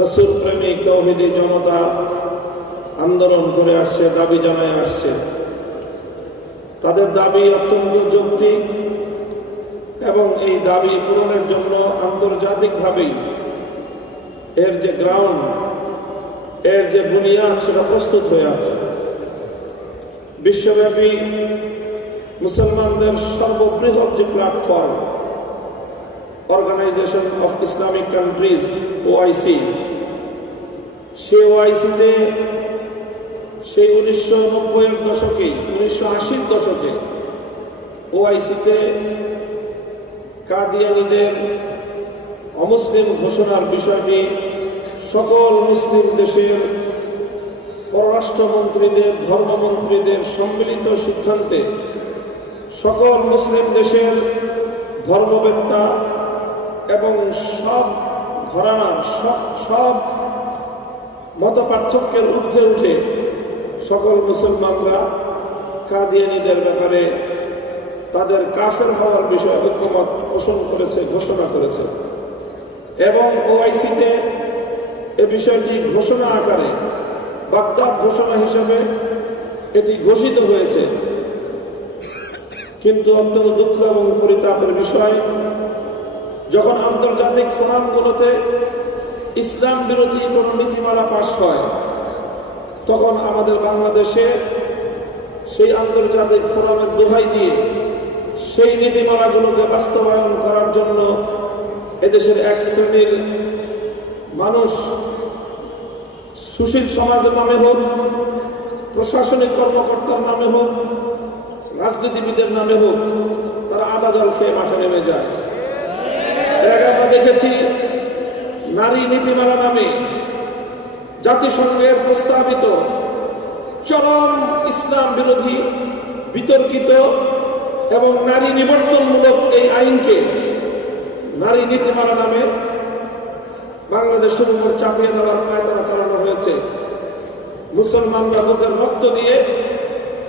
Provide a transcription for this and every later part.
রাসূল প্রেমিক তাওহীদি জনতা আন্দোলন করে আসছে, দাবি জানায় আসছে। তাদের দাবি অত্যন্ত যৌক্তিক এবং এই দাবি পূরণের জন্য আন্তর্জাতিকভাবেই এর যে গ্রাউন্ড, এর যে বুনিয়াদ সেটা প্রস্তুত হয়ে আছে। বিশ্বব্যাপী মুসলমানদের সর্ববৃহৎ যে platform organisation of Islamic countries OIC, সেই ওআইসিতে সেই 1990-এর দশকে 1980-র দশকে ওআইসিতে কাদিয়ানীদের অমুসলিম ঘোষণার বিষয়টি সকল মুসলিম দেশের পররাষ্ট্রমন্ত্রীদের, ধর্মমন্ত্রীদের সম্মিলিত সিদ্ধান্তে সকল মুসলিম দেশের ধর্মবেত্তা এবং সব ঘরানার সব মত পার্থক্যের ঊর্ধ্বে উঠে সকল মুসলমানরা কাদিয়ানীদের ব্যাপারে তাদের কাফের হওয়ার বিষয়ে ঐক্যমত পোষণ করেছে, ঘোষণা করেছে। এবং ওআইসিতে এ বিষয়টি ঘোষণা আকারে বাগদাদ ঘোষণা হিসেবে এটি ঘোষিত হয়েছে। কিন্তু অত্যন্ত দুঃখ এবং পরিতাপের বিষয়, যখন আন্তর্জাতিক ফোরামগুলোতে ইসলাম বিরোধী কোনো নীতিমালা পাশ হয়, তখন আমাদের বাংলাদেশে সেই আন্তর্জাতিক ফোরামের দোহাই দিয়ে সেই নীতিমালাগুলোকে বাস্তবায়ন করার জন্য এদেশের এক শ্রেণীর মানুষ, সুশীল সমাজের নামে হোক, প্রশাসনিক কর্মকর্তার নামে হোক, রাজনীতিবিদের নামে হোক, তারা আদা জল খেয়ে মাঠে নেমে যায়। এর আগে আমরা দেখেছি নারী নীতিমালা নামে জাতিসংঘের প্রস্তাবিত চরম ইসলাম বিরোধী, বিতর্কিত এবং নারী নিবর্তনমূলক এই আইনকে নারী নীতিমালা নামে বাংলাদেশের উপর চাপিয়ে দেওয়ার পায়তারা চালানো হয়েছে। মুসলমানরা বুকের রক্ত দিয়ে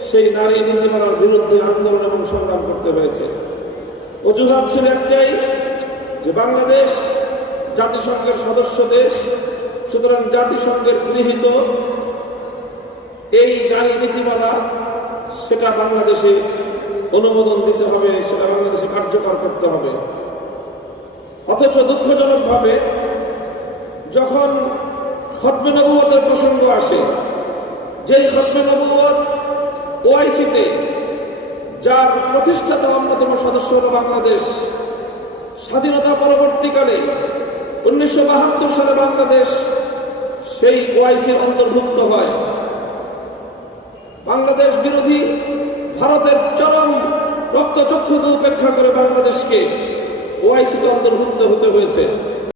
সেই নারী নীতিমালার বিরুদ্ধে আন্দোলন এবং সংগ্রাম করতে হয়েছে। অজুহাত ছিল একটাই, যে বাংলাদেশ জাতিসংঘের সদস্য দেশ, সুতরাং জাতিসংঘের গৃহীত এই নারী নীতিমালা সেটা বাংলাদেশে অনুমোদন দিতে হবে, সেটা বাংলাদেশে কার্যকর করতে হবে। অথচ দুঃখজনকভাবে যখন খতমে নবুয়তের প্রসঙ্গ আসে, যেই খতমে নবুয়ত ওআইসিতে যার প্রতিষ্ঠাতা অন্যতম সদস্য হল বাংলাদেশ, স্বাধীনতা পরবর্তীকালে 1972 সালে বাংলাদেশ সেই ওআইসির অন্তর্ভুক্ত হয়। বাংলাদেশ বিরোধী ভারতের চরম রক্তচক্ষুকে উপেক্ষা করে বাংলাদেশকে ওআইসিতে অন্তর্ভুক্ত হতে হয়েছে।